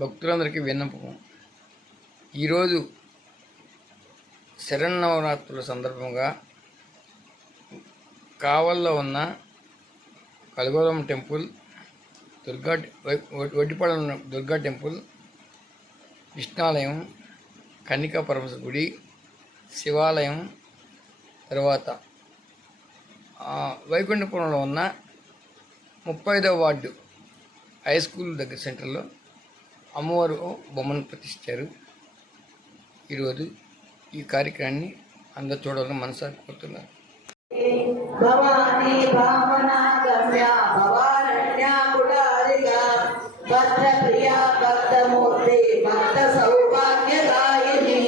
భక్తులందరికీ విన్నపం. ఈరోజు శరన్నవరాత్రుల సందర్భంగా కావల్లో ఉన్న కలగోలం టెంపుల్, వడ్డిపాలెం దుర్గా టెంపుల్, కృష్ణాలయం, కన్నికా పరమశ గుడి, శివాలయం, తర్వాత వైకుంఠపురంలో ఉన్న 35వ వార్డు హై స్కూల్ దగ్గర సెంటర్లో అమ్మవారు బొమ్మను ప్రతిష్ఠించారు. ఈరోజు ఈ కార్యక్రమాన్ని అందరూ చూడాలని మనసారి కోరుతున్నారు. భవానీ భావనా గమ్య భవారణ్యా కుడారిగా భద్ర ప్రియా భక్తమూర్తి భక్త సౌభాగ్యదాయిని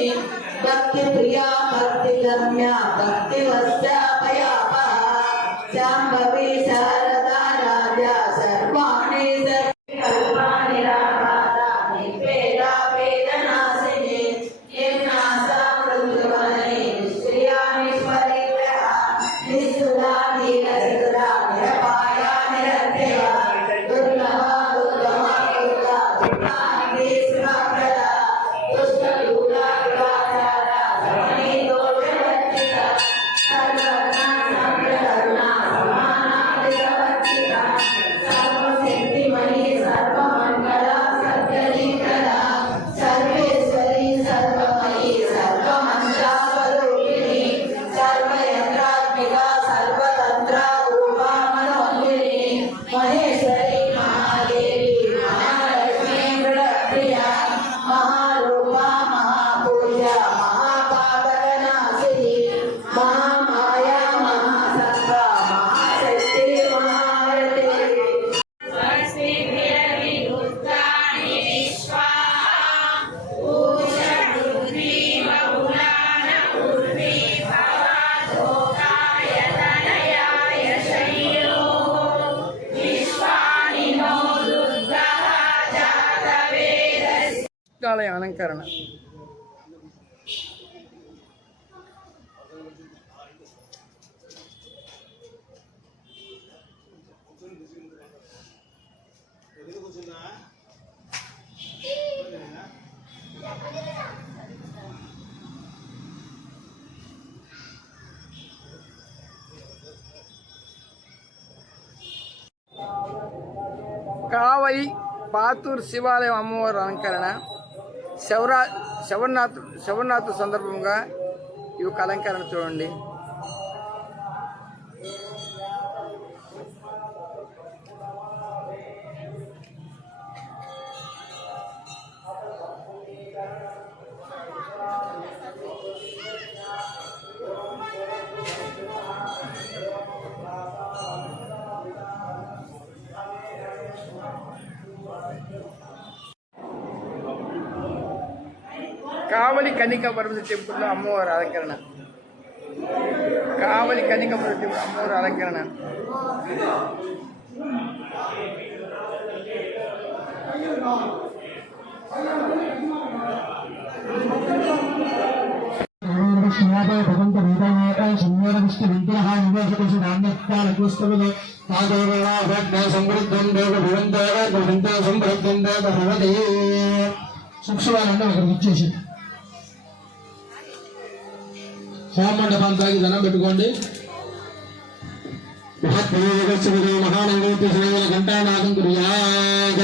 భక్తి ప్రియా భక్తి గమ్య భక్తి వస్యాపయాప శాంభవి శారదా రాజా సర్వాణి కల్పాని రామాద నివేదా వేదనాశిని యజ్ఞాసా మృదువని శ్రియాని పరిగ్రహ నిసులా నీలసురా నిరపాయ నిరత్య దుర్లభ దుర్గమ దుర్గా దుర్గాని శివప్రద దుష్ట దుర్గా దురాచార సమని దోషవర్జిత సర్వజ్ఞ సంప్రకరుణ సమానాధికవర్జిత సర్వశక్తిమయి సర్వమంగళ సత్యలీకర సర్వేశ్వరి సర్వమయి సర్వమంత్రాస్వరూపిణి సర్వయంత్రాత్మిక సర్వతంత్ర రూపా మనోన్విని మహేశ్వరి మహాదేవి మహాలక్ష్మీ మృడప్రియ మహారూప మహాపూజ మహాపాతకనాశిని మహామాయా మహాసత్వ మహాశక్తి మహారతి కృష్ణాలయ అలంకరణ. కావలి పాతూరు శివాలయం అమ్మవారి అలంకరణ. శవన్నాథు సందర్భంగా ఈ యొక్క అలంకరణ చూడండి. కావలి కన్నికా పరమశ టెంపుల్లో అమ్మవారి అలంకరణ. కావలి కన్నికా పరమశ టెంపుల్ అమ్మవారి అలంకరణ. సూక్ష్మాలన్నీ ఒకరికి ఇచ్చేసి హోమండపాంతానికి ధనం పెట్టుకోండి. మహానంగోత్సవ ఘంటానాదం కుర్యాత్